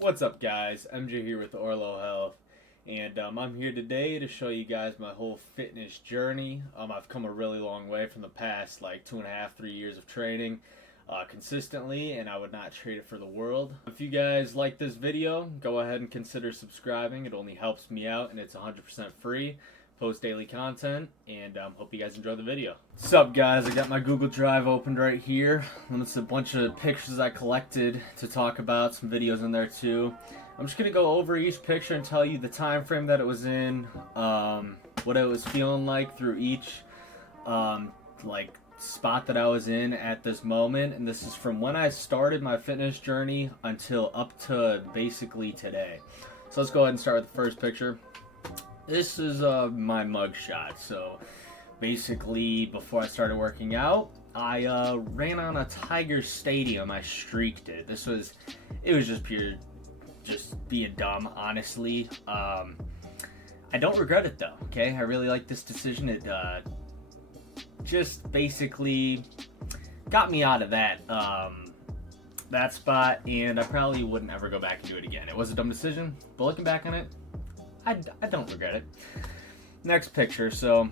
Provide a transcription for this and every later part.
What's up, guys? MJ here with Orlo Health, and I'm here today to show you guys my whole fitness journey. I've come a really long way from the past, like 2.5, 3 years of training consistently, and I would not trade it for the world. If you guys like this video, go ahead and consider subscribing. It only helps me out, and it's 100% free. Post daily content, and hope you guys enjoy the video. What's up, guys? I got my Google Drive opened right here, and it's a bunch of pictures I collected to talk about, some videos in there too. I'm just gonna go over each picture and tell you the time frame that it was in, what it was feeling like through each spot that I was in at this moment, and this is from when I started my fitness journey until up to basically today. So let's go ahead and start with the first picture. This is my mug shot. So basically, before I started working out, I ran on a Tiger Stadium. I streaked it. It was just pure, just being dumb, honestly. I don't regret it though. Okay, I really like this decision. It just basically got me out of that spot, and I probably wouldn't ever go back and do it again. It was a dumb decision, but looking back on it, I don't regret it. Next picture. So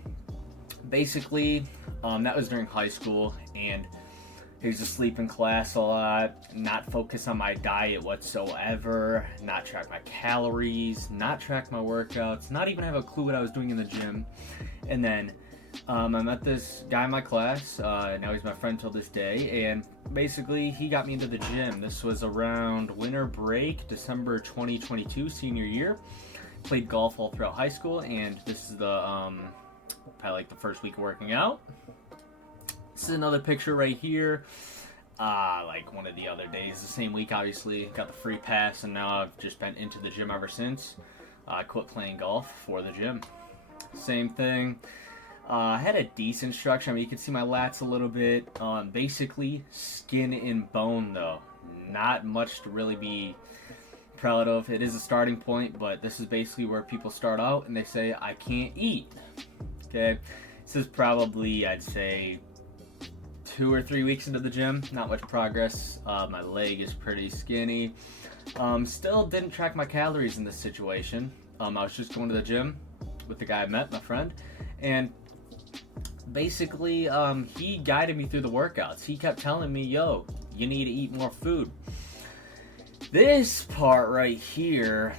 basically, that was during high school, and I used to sleep in class a lot, not focus on my diet whatsoever, not track my calories, not track my workouts, not even have a clue what I was doing in the gym. And then I met this guy in my class, now he's my friend till this day, and basically he got me into the gym. This was around winter break, December 2022, senior year. Played golf all throughout high school, and this is the probably like the first week of working out. This is another picture right here, like one of the other days, the same week obviously. Got the free pass, and now I've just been into the gym ever since. I quit playing golf for the gym. Same thing. I had a decent structure. I mean, you can see my lats a little bit. Basically skin and bone though, not much to really be proud of. It is a starting point, but this is basically where people start out and they say, I can't eat. Okay, this is probably, I'd say, 2 or 3 weeks into the gym. Not much progress. My leg is pretty skinny. Still didn't track my calories in this situation. I was just going to the gym with the guy I met, my friend, and basically he guided me through the workouts. He kept telling me, yo, you need to eat more food. This part right here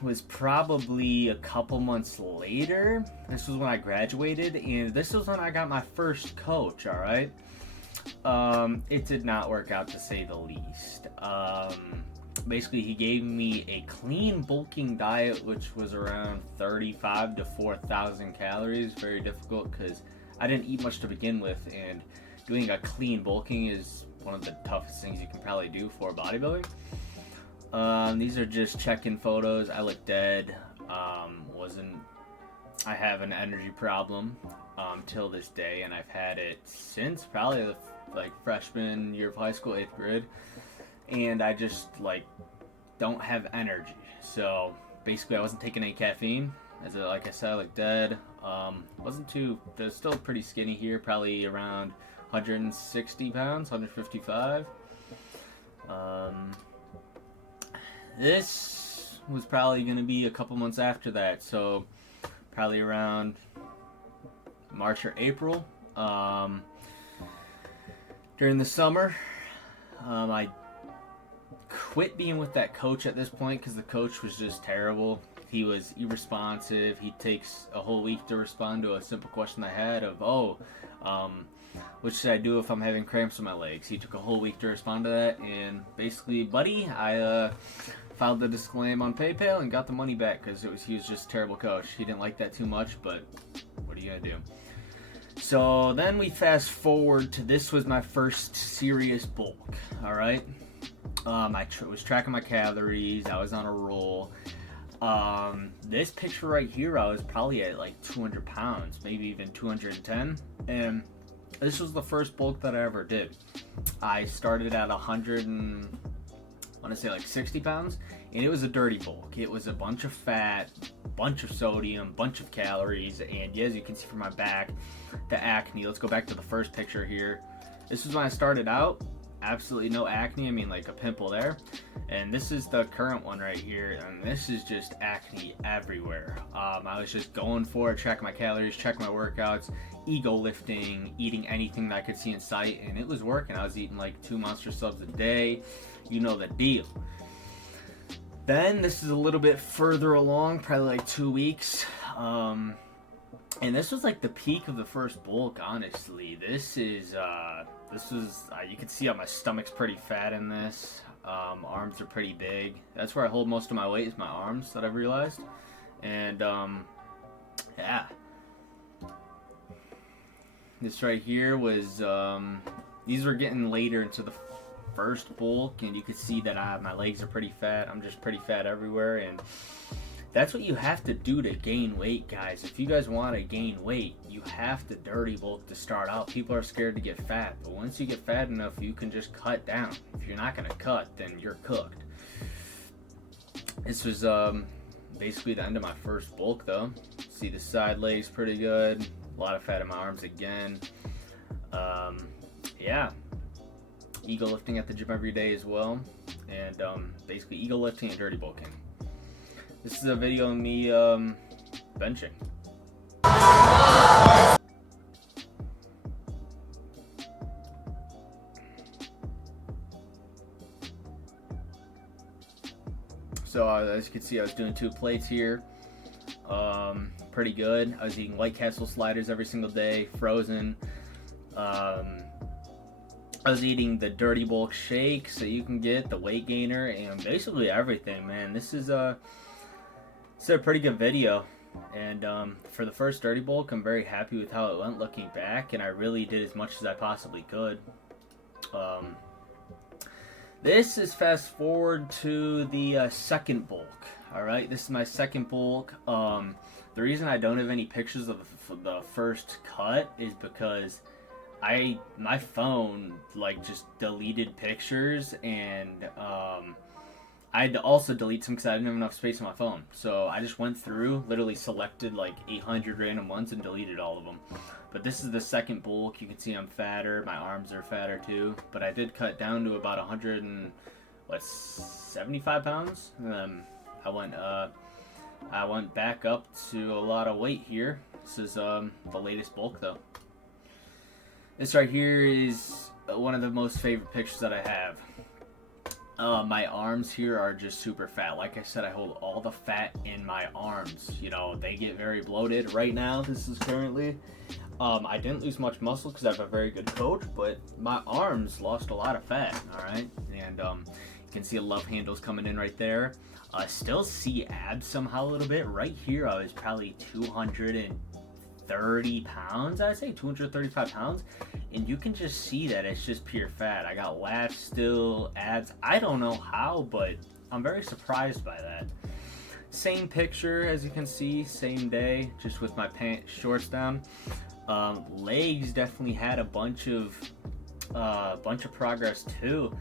was probably a couple months later. This was when I graduated, and this was when I got my first coach, alright? It did not work out, to say the least. Basically, he gave me a clean bulking diet, which was around 35 to 4,000 calories. Very difficult, because I didn't eat much to begin with, and doing a clean bulking is one of the toughest things you can probably do for bodybuilding. These are just check-in photos. I look dead. I have an energy problem till this day, and I've had it since probably the freshman year of high school, 8th grade, and I just don't have energy. So basically, I wasn't taking any caffeine. Like I said, I look dead. They're still pretty skinny here, probably around 160 pounds, 155. This was probably going to be a couple months after that, so probably around March or April. During the summer, I quit being with that coach at this point because the coach was just terrible. He was irresponsive. He takes a whole week to respond to a simple question I had of, what should I do if I'm having cramps in my legs? He took a whole week to respond to that, and basically, buddy, I filed the disclaim on PayPal and got the money back because he was just a terrible coach. He didn't like that too much, but what are you gonna do? So then we fast forward to this was my first serious bulk. All right, I was tracking my calories. I was on a roll. This picture right here, I was probably at like 200 pounds, maybe even 210, and this was the first bulk that I ever did. I started at 60 pounds, and it was a dirty bulk. It was a bunch of fat, bunch of sodium, bunch of calories, and as you can see from my back, the acne. Let's go back to the first picture here. This is when I started out. absolutely no acne. I mean, like a pimple there. And this is the current one right here, and this is just acne everywhere. I was just going for it, checking my calories, checking my workouts, ego lifting, eating anything that I could see in sight, and it was working. I was eating like 2 monster subs a day. You know the deal. Then this is a little bit further along, probably like 2 weeks. And this was like the peak of the first bulk, honestly. This was, you can see how my stomach's pretty fat in this. Arms are pretty big. That's where I hold most of my weight, is my arms, that I've realized. And, yeah. This right here was, these were getting later into the first bulk, and you could see that my legs are pretty fat. I'm just pretty fat everywhere, and that's what you have to do to gain weight, guys. If you guys want to gain weight, you have to dirty bulk to start out. People are scared to get fat, but once you get fat enough, you can just cut down. If you're not going to cut, then you're cooked. This was basically the end of my first bulk, though. See the side legs pretty good. A lot of fat in my arms again. Yeah. Ego lifting at the gym every day as well. And basically ego lifting and dirty bulking. This is a video of me benching. So as you can see, I was doing 2 plates here. Pretty good. I was eating White Castle sliders every single day, frozen. I was eating the dirty bulk shake, so you can get the weight gainer and basically everything, man. This is a pretty good video, and for the first dirty bulk, I'm very happy with how it went looking back, and I really did as much as I possibly could. This is fast forward to the second bulk. All right, this is my second bulk. The reason I don't have any pictures of the first cut is because my phone like just deleted pictures, and I had to also delete some because I didn't have enough space on my phone. So I just went through, literally selected like 800 random ones and deleted all of them. But this is the second bulk. You can see I'm fatter. My arms are fatter too. But I did cut down to about 75 pounds. I went back up to a lot of weight here. This is the latest bulk though. This right here is one of the most favorite pictures that I have. My arms here are just super fat. Like I said, I hold all the fat in my arms. You know, they get very bloated. Right now, this is currently, I didn't lose much muscle because I have a very good coach, but my arms lost a lot of fat, all right? And you can see the love handles coming in right there. I still see abs somehow a little bit. Right here, I was probably 230 pounds, I'd say 235 pounds, and you can just see that it's just pure fat. I got lats still, abs. I don't know how, but I'm very surprised by that. Same picture as you can see, same day, just with my shorts down. Legs definitely had a bunch of progress too,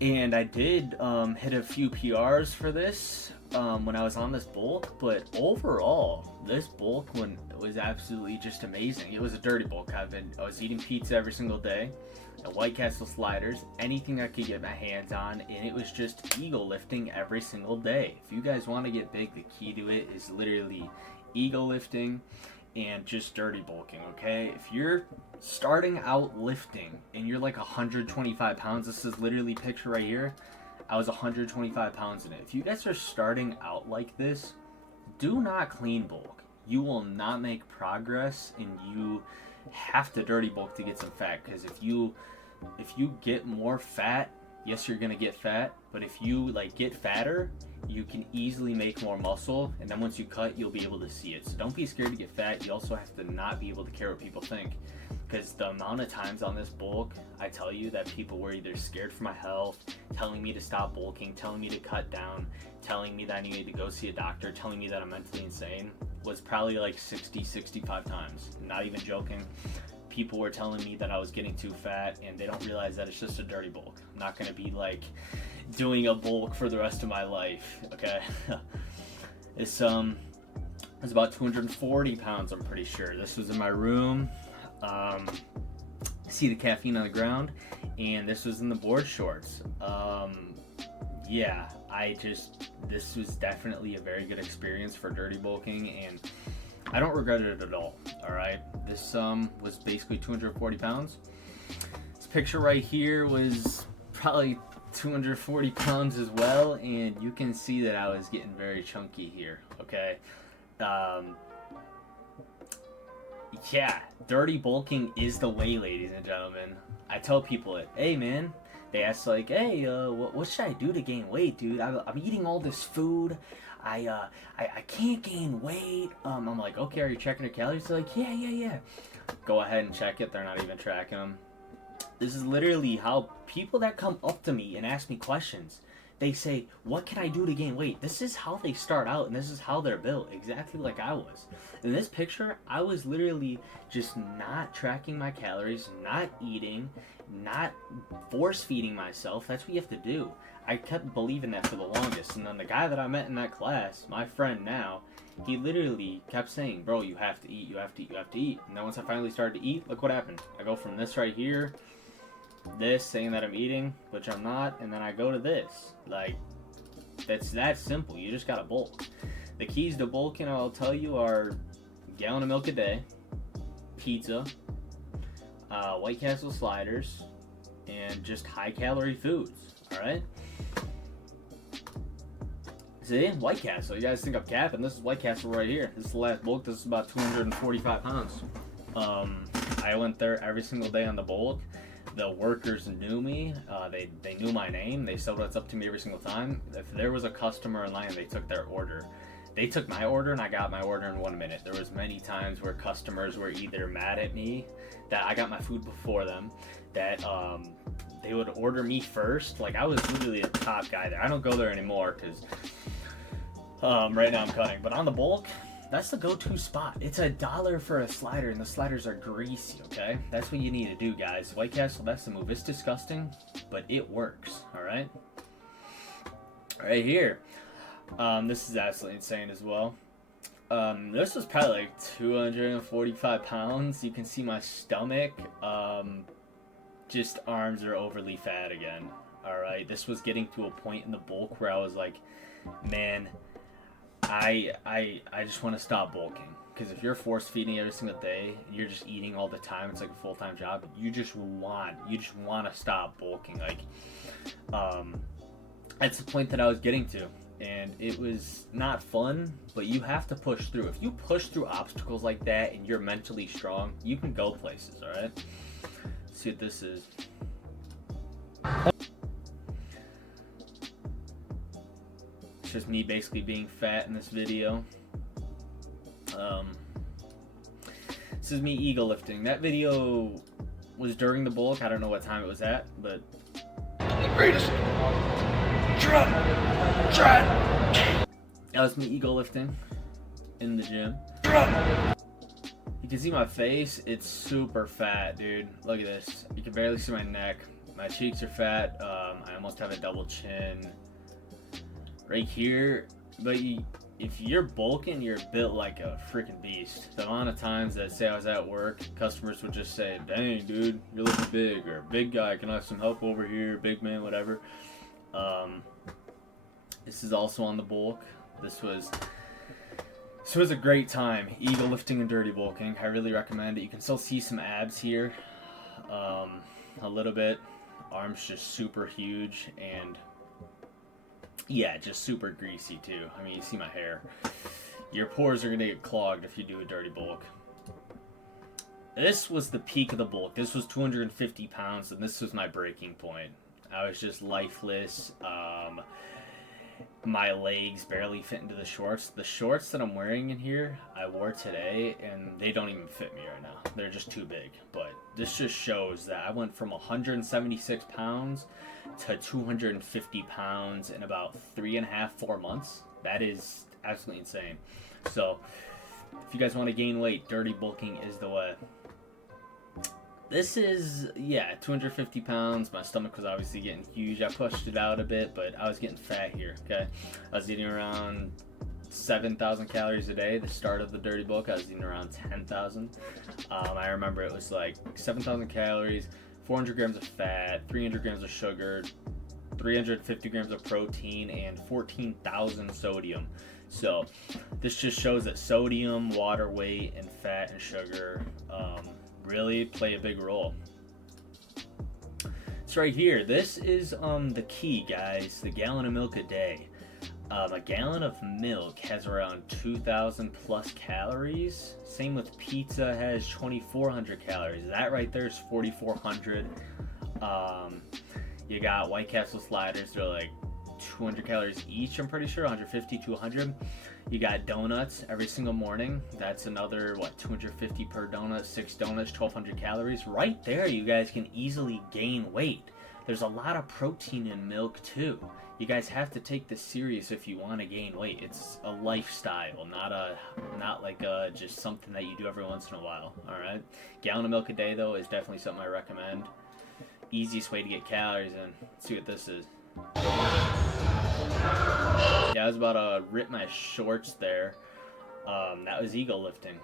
and I did hit a few PRs for this when I was on this bulk, but overall this bulk one was absolutely just amazing. It was a dirty bulk. I was eating pizza every single day, and White Castle sliders, anything I could get my hands on, and it was just ego lifting every single day. If you guys want to get big, the key to it is literally ego lifting and just dirty bulking, okay? If you're starting out lifting and you're like 125 pounds, this is literally picture right here, I was 125 pounds in it. If you guys are starting out like this, do not clean bulk. You will not make progress, and you have to dirty bulk to get some fat, because if you get more fat, yes, you're gonna get fat, but if you like get fatter, you can easily make more muscle, and then once you cut, you'll be able to see it. So don't be scared to get fat. You also have to not be able to care what people think, because the amount of times on this bulk, I tell you that people were either scared for my health, telling me to stop bulking, telling me to cut down, telling me that I needed to go see a doctor, telling me that I'm mentally insane, was probably like 65 times. Not even joking. People were telling me that I was getting too fat, and they don't realize that it's just a dirty bulk. I'm not going to be like doing a bulk for the rest of my life, okay? It's about 240 pounds, I'm pretty sure. This was in my room. See the caffeine on the ground, and this was in the board shorts. Yeah, this was definitely a very good experience for dirty bulking, and I don't regret it at all. All right, this was basically 240 pounds. This picture right here was probably 240 pounds as well, and you can see that I was getting very chunky here. Okay, yeah, dirty bulking is the way, ladies and gentlemen. I tell people it. Hey, man. They ask like, hey, what should I do to gain weight, dude? I'm eating all this food. I can't gain weight. I'm like, okay, are you checking your calories? They're like, yeah. Go ahead and check it. They're not even tracking them. This is literally how people that come up to me and ask me questions, they say, what can I do to gain weight? This is how they start out, and this is how they're built, exactly like I was. In this picture, I was literally just not tracking my calories, not eating, not force feeding myself. That's what you have to do. I kept believing that for the longest, and then the guy that I met in that class, my friend now, he literally kept saying, bro, you have to eat, you have to eat, you have to eat. And then once I finally started to eat, look what happened. I go from this right here, this saying that I'm eating, which I'm not, and then I go to this. Like, that's that simple. You just gotta bulk. The keys to bulking, I'll tell you, are a gallon of milk a day, pizza, White Castle sliders, and just high calorie foods. Alright? See? White Castle. You guys think I'm capping. This is White Castle right here. This is the last bulk. This is about 245 pounds. I went there every single day on the bulk. The workers knew me. They knew my name. They said what's up to me every single time. If there was a customer in line, they took their order. They took my order, and I got my order in 1 minute. There was many times where customers were either mad at me that I got my food before them, that they would order me first. Like, I was literally a top guy there. I don't go there anymore because right now I'm cutting. But on the bulk, that's the go-to spot. It's $1 for a slider, and the sliders are greasy, okay? That's what you need to do, guys. White Castle, that's the move. It's disgusting, but it works, all right? Right here. This is absolutely insane as well. This was probably like 245 pounds. You can see my stomach. Just arms are overly fat again, all right? This was getting to a point in the bulk where I was like, man, I just want to stop bulking, because if you're force feeding every single day and you're just eating all the time, it's like a full-time job. You just want to stop bulking. Like, that's the point that I was getting to, and it was not fun. But you have to push through. If you push through obstacles like that and you're mentally strong, you can go places. All right. Let's see what this is. Just me basically being fat in this video. This is me ego lifting. That video was during the bulk. I don't know what time it was at, but I'm the greatest. Try. That was me ego lifting in the gym. You can see my face. It's super fat, dude. Look at this. You can barely see my neck. My cheeks are fat. I almost have a double chin right here. But if you're bulking, you're built like a freaking beast. The amount of times that, say I was at work, customers would just say, dang, dude, you're looking big, or big guy, can I have some help over here, big man, whatever. This is also on the bulk. This was a great time, ego lifting and dirty bulking. I really recommend it. You can still see some abs here, a little bit. Arms just super huge, and yeah, just super greasy too. I mean, you see my hair. Your pores are gonna get clogged if you do a dirty bulk. This was the peak of the bulk. This was 250 pounds, and this was my breaking point. I was just lifeless. My legs barely fit into the shorts. The shorts that I'm wearing in here, I wore today, and they don't even fit me right now. They're just too big. But this just shows that I went from 176 pounds to 250 pounds in about 4 months. That is absolutely insane. So, if you guys want to gain weight, dirty bulking is the way. This is, yeah, 250 pounds. My stomach was obviously getting huge. I pushed it out a bit, but I was getting fat here, okay? I was eating around 7,000 calories a day. The start of the dirty bulk, I was eating around 10,000. I remember it was like 7,000 calories, 400 grams of fat, 300 grams of sugar, 350 grams of protein, and 14,000 sodium. So this just shows that sodium, water weight, and fat and sugar really play a big role. So right here, this is the key, guys. The gallon of milk a day. A gallon of milk has around 2,000 plus calories. Same with pizza, has 2,400 calories. That right there is 4,400. You got White Castle sliders, they're like 200 calories each, I'm pretty sure, 150 to 100. You got donuts every single morning. That's another, 250 per donut, 6 donuts, 1,200 calories. Right there, you guys can easily gain weight. There's a lot of protein in milk too. You guys have to take this serious if you want to gain weight. It's a lifestyle, not like just something that you do every once in a while. All right, gallon of milk a day though is definitely something I recommend. Easiest way to get calories in. Let's see what this is. Yeah, I was about to rip my shorts there. That was ego lifting.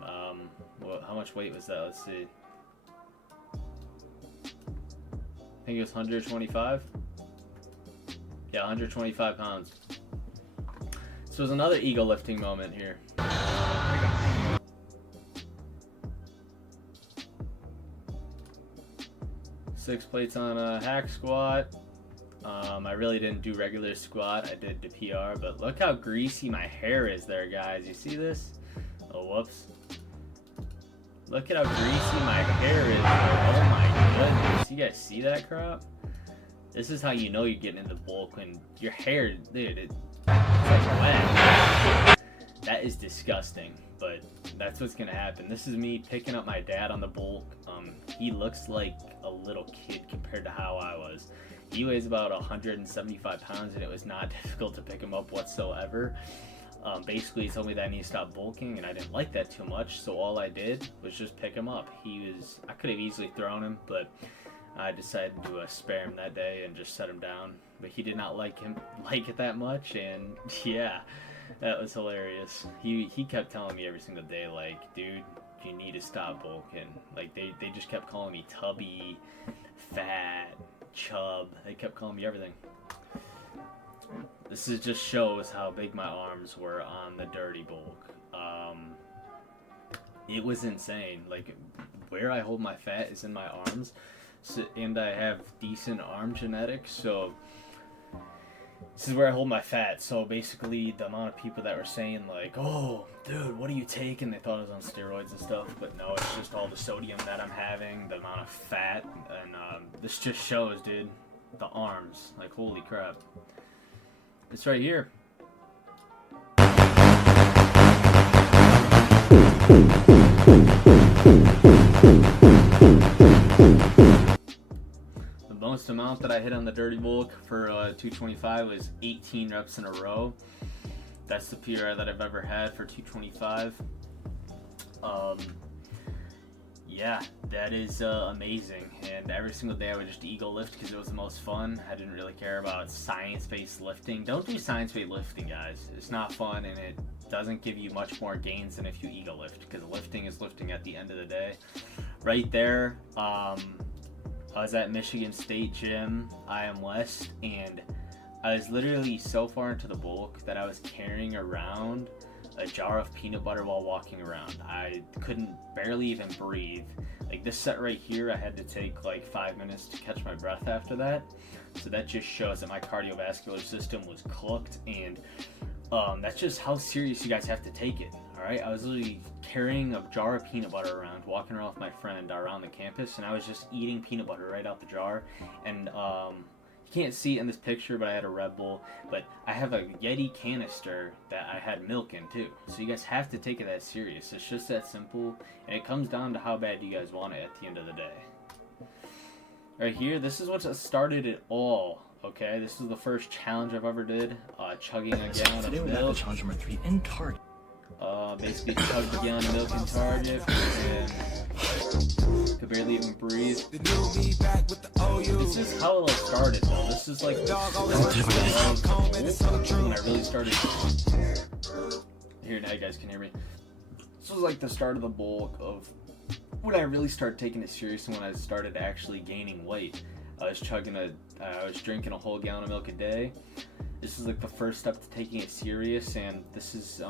How much weight was that? Let's see. I think it was 125. Yeah, 125 pounds. So there's another ego lifting moment here. 6 plates on a hack squat. I really didn't do regular squat. I did the PR, but look how greasy my hair is there, guys. You see this? Oh, whoops. Look at how greasy my hair is. Oh my goodness. You guys see that crap? This is how you know you're getting into bulk when your hair, dude, it's like wet. That is disgusting, but that's what's gonna happen. This is me picking up my dad on the bulk. He looks like a little kid compared to how I was. He weighs about 175 pounds, and it was not difficult to pick him up whatsoever. Basically, he told me that I need to stop bulking, and I didn't like that too much, so all I did was just pick him up. I could have easily thrown him, but I decided to spare him that day and just set him down. But he did not like it that much, and yeah, that was hilarious. He kept telling me every single day, like, dude, you need to stop bulking. Like, they just kept calling me tubby, fat, chub. They kept calling me everything. This just shows how big my arms were on the dirty bulk. It was insane. Like, where I hold my fat is in my arms. So, and I have decent arm genetics, so this is where I hold my fat. So basically, the amount of people that were saying like, oh dude, what are you taking, they thought I was on steroids and stuff, but no, it's just all the sodium that I'm having, the amount of fat, and this just shows, dude, the arms, like, holy crap. It's right here. The most amount that I hit on the dirty bulk for 225 was 18 reps in a row. That's the PR that I've ever had for 225. Yeah, that is amazing. And every single day I would just ego lift because it was the most fun. I didn't really care about science-based lifting. Don't do science-based lifting, guys. It's not fun, and it doesn't give you much more gains than if you ego lift, because lifting is lifting at the end of the day. Right there, I was at Michigan State Gym, IM West, and I was literally so far into the bulk that I was carrying around a jar of peanut butter while walking around. I couldn't barely even breathe. Like, this set right here, I had to take like 5 minutes to catch my breath after that. So that just shows that my cardiovascular system was cooked, and that's just how serious you guys have to take it. Alright, I was literally carrying a jar of peanut butter around, walking around with my friend around the campus, and I was just eating peanut butter right out the jar. And you can't see it in this picture, but I had a Red Bull, but I have a Yeti canister that I had milk in too. So you guys have to take it that serious. It's just that simple, and it comes down to how bad you guys want it at the end of the day. Right here, this is what started it all. Okay, this is the first challenge I've ever did. Chugging a gallon of milk. Challenge number 3 in Target. Basically chugged a gallon of milk in Target and could barely even breathe. This is how it all started though. This is like when I really started hear now. You guys can hear me. This was like the start of the bulk of when I really started taking it serious and when I started actually gaining weight. I was drinking a whole gallon of milk a day. This is like the first step to taking it serious, and this is,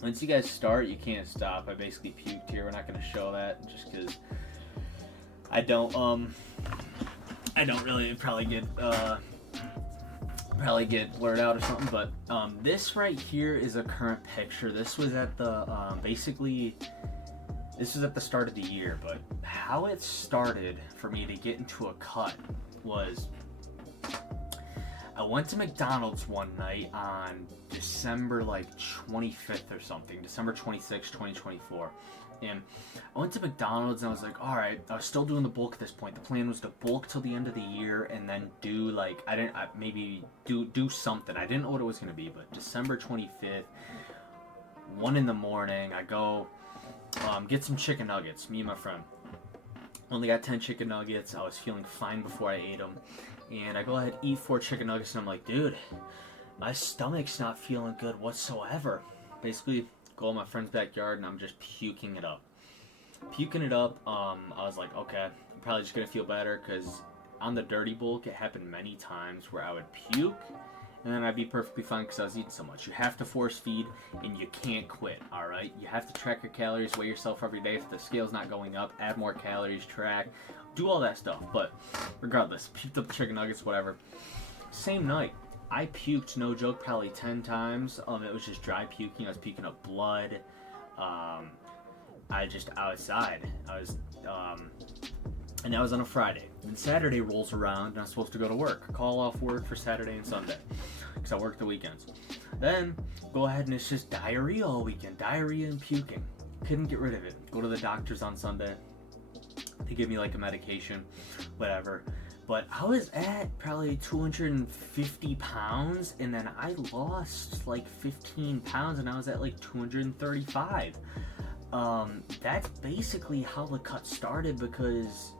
once you guys start, you can't stop. I basically puked here. We're not going to show that just because I don't really probably get blurred out or something, but this right here is a current picture. This was at the this was at the start of the year, but how it started for me to get into a cut was I went to McDonald's one night on December 25th or something, December 26th, 2024. And I went to McDonald's and I was like, all right, I was still doing the bulk at this point. The plan was to bulk till the end of the year and then do do something. I didn't know what it was going to be, but December 25th, 1 in the morning, I go get some chicken nuggets, me and my friend. Only got 10 chicken nuggets. I was feeling fine before I ate them. And I go ahead, eat 4 chicken nuggets, and I'm like, dude, my stomach's not feeling good whatsoever. Basically, go in my friend's backyard, and I'm just puking it up. I was like, okay, I'm probably just going to feel better, because on the dirty bulk, it happened many times where I would puke, and then I'd be perfectly fine because I was eating so much. You have to force feed, and you can't quit, alright? You have to track your calories, weigh yourself every day. If the scale's not going up, add more calories, track, do all that stuff. But regardless, puked up the chicken nuggets, whatever. Same night, I puked, no joke, probably 10 times. It was just dry puking. I was puking up blood. Outside. And that was on a Friday. Then Saturday rolls around, and I'm supposed to go to work. Call off work for Saturday and Sunday, because I work the weekends. Then, go ahead and it's just diarrhea all weekend. Diarrhea and puking. Couldn't get rid of it. Go to the doctor's on Sunday. They give me a medication, whatever. But I was at probably 250 pounds, and then I lost 15 pounds, and I was at 235. That's basically how the cut started, because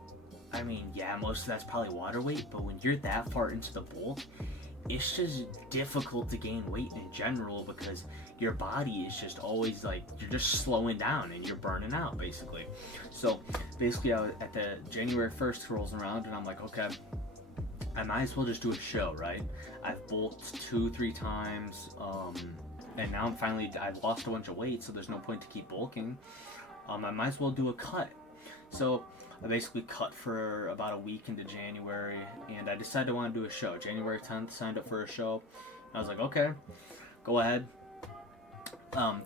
most of that's probably water weight, but when you're that far into the bulk, it's just difficult to gain weight in general, because your body is just always you're just slowing down and you're burning out, basically. So basically, I was at the January 1st rolls around, and I'm like, okay, I might as well just do a show, right? I've bulked 2-3 times, and now I've lost a bunch of weight, so there's no point to keep bulking. I might as well do a cut. So I basically cut for about a week into January, and I decided I want to do a show. January 10th, signed up for a show. I was like, okay, go ahead.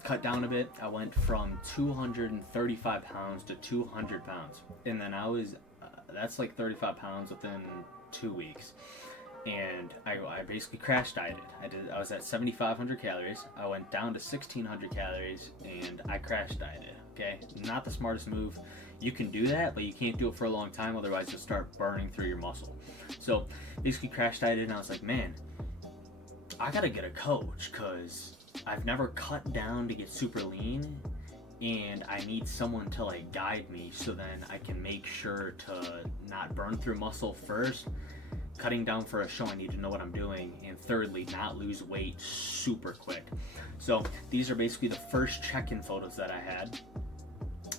Cut down a bit. I went from 235 pounds to 200 pounds. And then that's 35 pounds within 2 weeks. And I basically crash dieted. I was at 7,500 calories. I went down to 1,600 calories, and I crash dieted. Okay, not the smartest move. You can do that, but you can't do it for a long time, otherwise you'll start burning through your muscle. So basically crash dieted, and I was like, man, I gotta get a coach, because I've never cut down to get super lean, and I need someone to guide me, so then I can make sure to not burn through muscle first. Cutting down for a show, I need to know what I'm doing, and thirdly, not lose weight super quick. So these are basically the first check-in photos that I had.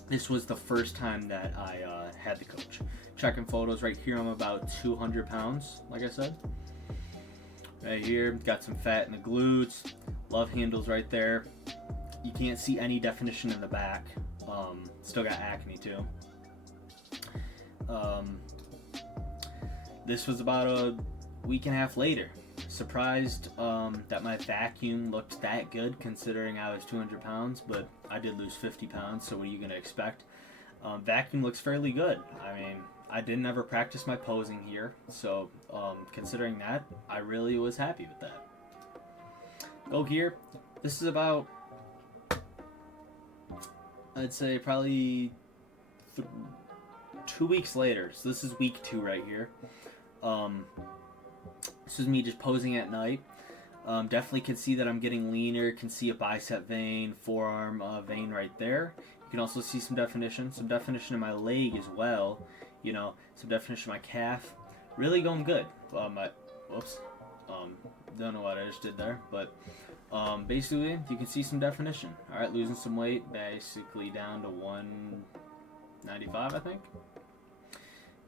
This was the first time that I had the coach. Check-in photos right here, I'm about 200 pounds, like I said. Right here, got some fat in the glutes, love handles right there. You can't see any definition in the back. Still got acne too. This was about a week and a half later. Surprised that my vacuum looked that good, considering I was 200 pounds, but I did lose 50 pounds, so what are you going to expect? Vacuum looks fairly good. I didn't ever practice my posing here, so considering that, I really was happy with that. Go here. This is about, I'd say probably 2 weeks later. So this is week 2 right here. This is me just posing at night. Definitely can see that I'm getting leaner. Can see a bicep vein, forearm vein right there. You can also see some definition in my leg as well. Some definition in my calf. Really going good. Don't know what I just did there, but basically you can see some definition. All right, losing some weight, basically down to 195, I think.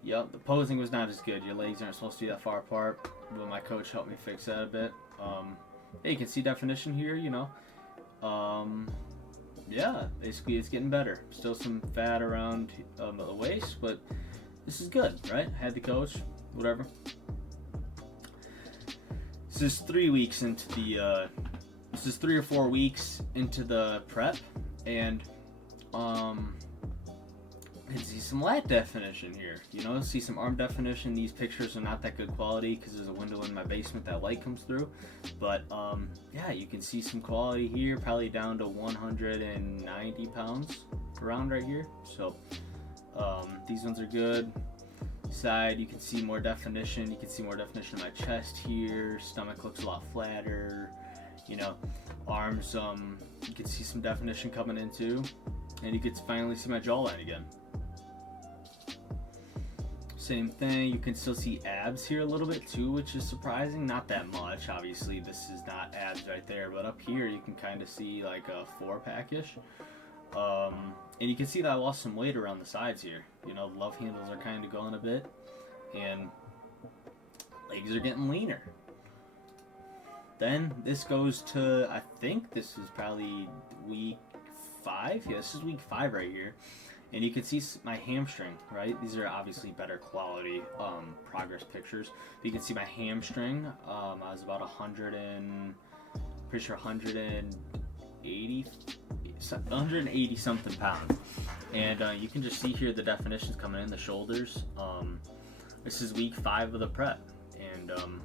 Yep, the posing was not as good. Your legs aren't supposed to be that far apart, but my coach helped me fix that a bit. Yeah, you can see definition here, you know. Yeah, basically it's getting better. Still some fat around the waist, but this is good, right? Had the coach, whatever. This is 3 weeks into the, this is 3 or 4 weeks into the prep, and you can see some lat definition here, you know, see some arm definition. These pictures are not that good quality because there's a window in my basement that light comes through, but yeah, you can see some quality here, probably down to 190 pounds around right here. So these ones are good. Side, you can see more definition. You can see more definition in my chest here. Stomach looks a lot flatter, you know. Arms, you can see some definition coming in too, and you can finally see my jawline again. Same thing, you can still see abs here a little bit too, which is surprising. Not that much, obviously this is not abs right there, but up here you can kind of see like a 4-pack-ish. And you can see that I lost some weight around the sides here. You know, love handles are kind of going a bit, and legs are getting leaner. Then this goes to, I think this is probably week 5. Yeah, this is week 5 right here. And you can see my hamstring, right? These are obviously better quality progress pictures. But you can see my hamstring. I was about 180 something pounds. And you can just see here the definitions coming in, the shoulders. This is week 5 of the prep. And I'm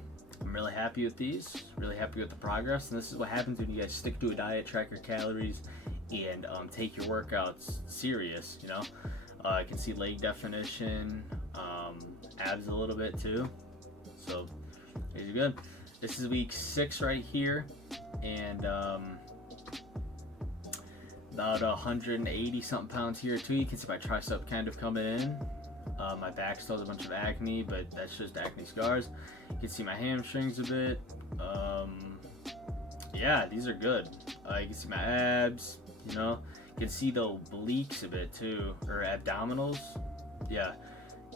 really happy with these, really happy with the progress. And this is what happens when you guys stick to a diet, track your calories, and take your workouts serious, you know. I can see leg definition, abs a little bit too, so these are good. This is week 6 right here, and about 180 something pounds here too. You can see my tricep kind of coming in. My back still has a bunch of acne, but that's just acne scars. You can see my hamstrings a bit. Yeah, these are good. You can see my abs. You know, you can see the obliques a bit too, or abdominals, yeah,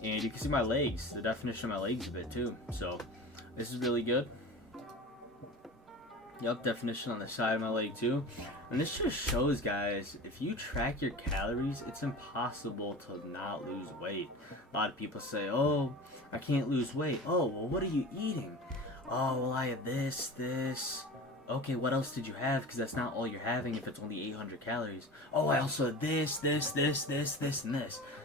and you can see my legs, the definition of my legs a bit too, so this is really good. Yep, definition on the side of my leg too. And this just shows, guys, if you track your calories, it's impossible to not lose weight. A lot of people say, oh, I can't lose weight. Oh, well, what are you eating? Oh, well, I have this. Okay, what else did you have? Because that's not all you're having if it's only 800 calories. Oh, I also had this, and this.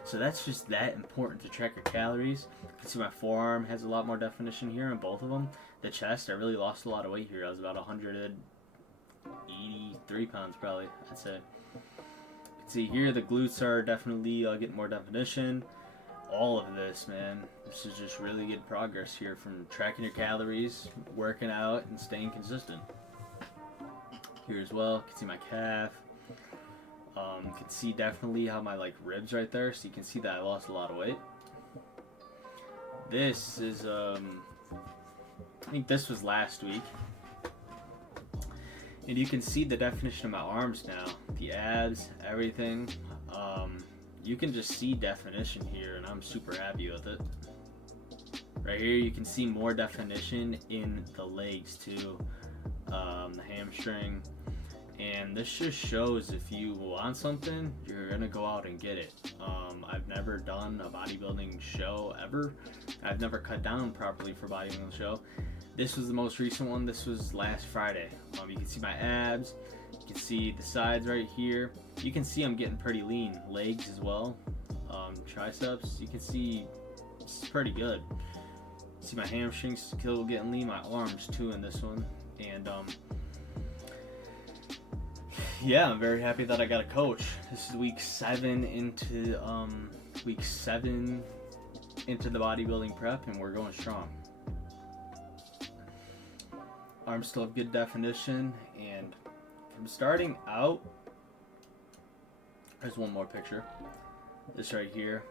So that's just that important to track your calories. You can see my forearm has a lot more definition here in both of them. The chest, I really lost a lot of weight here. I was about 183 pounds probably, I'd say. You can see here the glutes are definitely getting more definition. All of this, man, this is just really good progress here from tracking your calories, working out, and staying consistent. Here as well, you can see my calf. You can see definitely how my ribs right there, so you can see that I lost a lot of weight. This is I think this was last week, and you can see the definition of my arms now, the abs, everything. You can just see definition here, and I'm super happy with it. Right here you can see more definition in the legs too, the hamstring. And this just shows if you want something, you're gonna go out and get it. I've never done a bodybuilding show ever. I've never cut down properly for bodybuilding show. This was the most recent one. This was last Friday. You can see my abs. You can see the sides right here. You can see I'm getting pretty lean. Legs as well. Triceps. You can see it's pretty good. See my hamstrings still getting lean. My arms too in this one. And yeah, I'm very happy that I got a coach. This is week 7 into the bodybuilding prep, and we're going strong. Arms still have good definition, and from starting out, there's one more picture. This right here.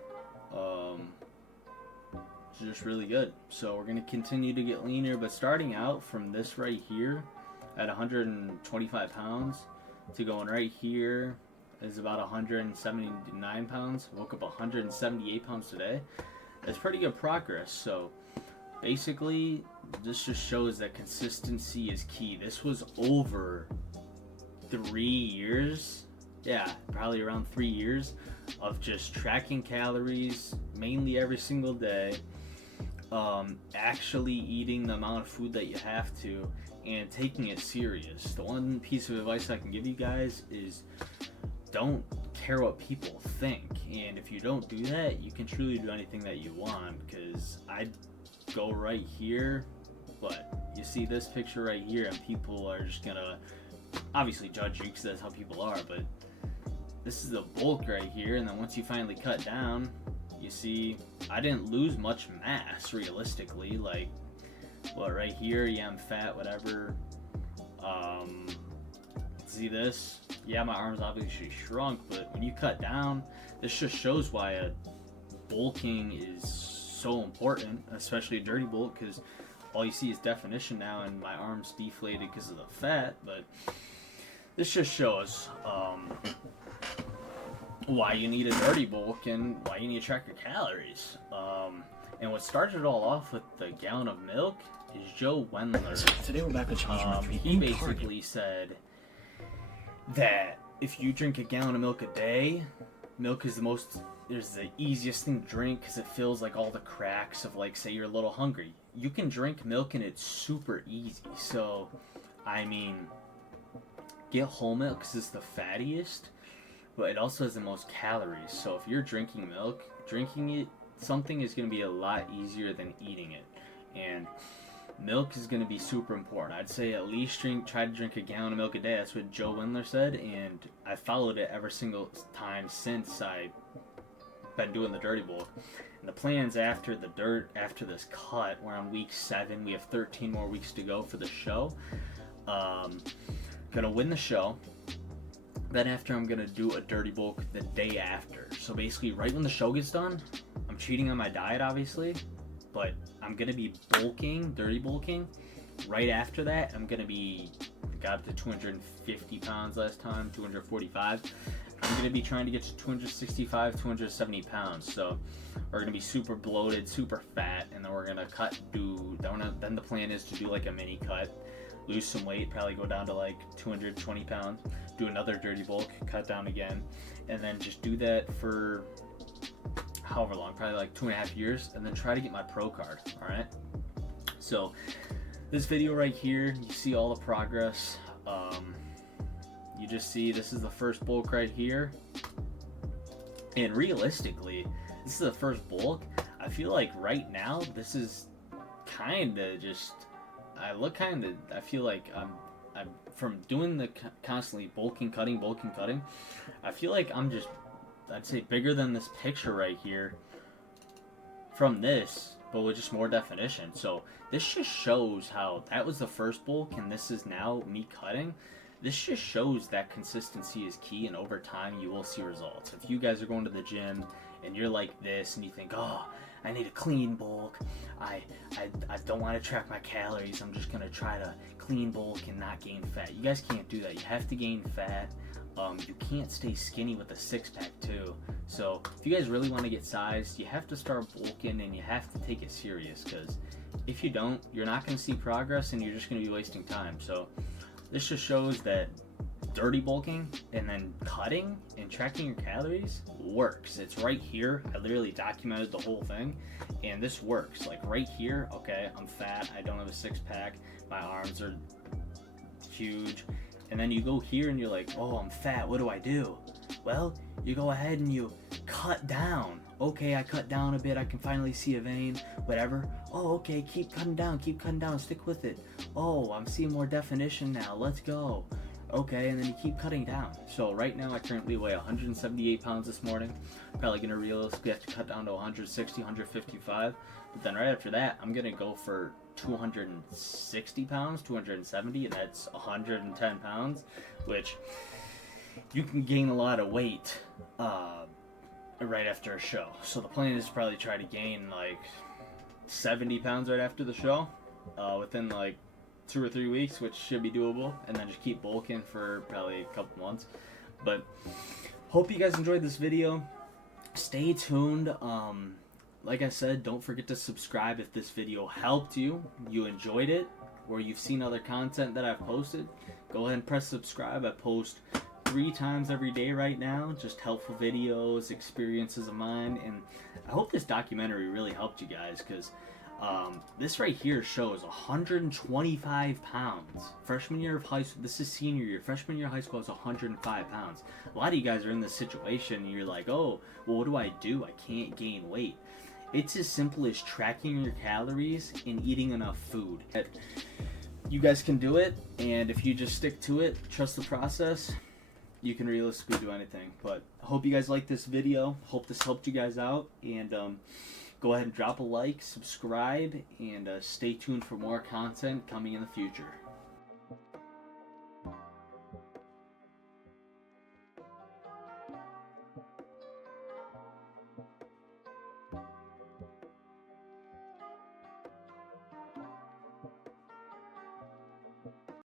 which is just really good. So we're going to continue to get leaner, but starting out from this right here at 125 pounds to going right here is about 179 pounds. Woke up 178 pounds today. That's pretty good progress. So basically, this just shows that consistency is key. This was over 3 years. Yeah, probably around 3 years of just tracking calories mainly every single day, actually eating the amount of food that you have to, and taking it serious. The one piece of advice I can give you guys is don't care what people think, and if you don't do that, you can truly do anything that you want. Because I'd go right here, but you see this picture right here, and people are just gonna obviously judge you because that's how people are, but this is the bulk right here, and then once you finally cut down, you see I didn't lose much mass realistically. Like, what, right here, yeah, I'm fat, whatever. See this? Yeah, my arms obviously shrunk, but when you cut down, this just shows why bulking is so important, especially a dirty bulk, because all you see is definition now, and my arms deflated because of the fat. But this just shows why you need a dirty bulk and why you need to track your calories. And what started it all off with the gallon of milk is Joe Wendler. So today we're back with challenge number 3. He basically said that if you drink a gallon of milk a day, milk is the easiest thing to drink because it fills like all the cracks of, like, say you're a little hungry. You can drink milk and it's super easy. So, I mean, get whole milk because it's the fattiest, but it also has the most calories. So if you're drinking milk, something is going to be a lot easier than eating it. And milk is going to be super important. I'd say at least try to drink a gallon of milk a day. That's what Joe Wendler said, and I followed it every single time since I've been doing the dirty bulk. And the plans after this cut, we're on week 7. We have 13 more weeks to go for the show. Gonna win the show. Then after, I'm gonna do a dirty bulk the day after. So basically, right when the show gets done, I'm cheating on my diet, obviously, but I'm gonna be dirty bulking. Right after that, I got up to 250 pounds last time, 245. I'm gonna be trying to get to 265, 270 pounds. So we're gonna be super bloated, super fat, and then we're gonna then the plan is to do like a mini cut, lose some weight, probably go down to like 220 pounds, do another dirty bulk, cut down again, and then just do that for however long, probably like 2.5 years, and then try to get my pro card. All right, so this video right here, you see all the progress. You just see this is the first bulk right here, and realistically, this is the first bulk. I feel like right now this is kind of just, I feel like I'm from doing the constantly bulking, cutting, I feel like I'm just, I'd say, bigger than this picture right here from this, but with just more definition. So this just shows how that was the first bulk and this is now me cutting. This just shows that consistency is key, and over time you will see results. If you guys are going to the gym and you're like this and you think, oh, I need a clean bulk, I don't want to track my calories, I'm just going to try to clean bulk and not gain fat. You guys can't do that. You have to gain fat. You can't stay skinny with a six-pack too. So if you guys really want to get sized, you have to start bulking and you have to take it serious, because if you don't, you're not going to see progress and you're just going to be wasting time. So this just shows that dirty bulking and then cutting and tracking your calories works. It's right here. I literally documented the whole thing, and this works. Like right here, okay, I'm fat, I don't have a six-pack, my arms are huge, and then you go here and you're like, oh, I'm fat, what do I do? Well, you go ahead and you cut down. Okay, I cut down a bit, I can finally see a vein, whatever. Oh, okay, keep cutting down, stick with it. Oh, I'm seeing more definition now, let's go. Okay, and then you keep cutting down. So right now I currently weigh 178 pounds this morning. Probably gonna realistically have to cut down to 160, 155. But then right after that, I'm gonna go for 260 pounds, 270, and that's 110 pounds, which you can gain a lot of weight right after a show. So the plan is to probably try to gain like 70 pounds right after the show, within like 2 or 3 weeks, which should be doable, and then just keep bulking for probably a couple months. But hope you guys enjoyed this video. Stay tuned. Like I said, don't forget to subscribe if this video helped you, you enjoyed it, or you've seen other content that I've posted. Go ahead and press subscribe. I post 3 times every day right now, just helpful videos, experiences of mine, and I hope this documentary really helped you guys, because this right here shows 125 pounds. Freshman year of high school, this is senior year. Freshman year of high school is 105 pounds. A lot of you guys are in this situation and you're like, oh, well, what do? I can't gain weight. It's as simple as tracking your calories and eating enough food. You guys can do it, and if you just stick to it, trust the process, you can realistically do anything. But I hope you guys liked this video. Hope this helped you guys out, and go ahead and drop a like, subscribe, and stay tuned for more content coming in the future.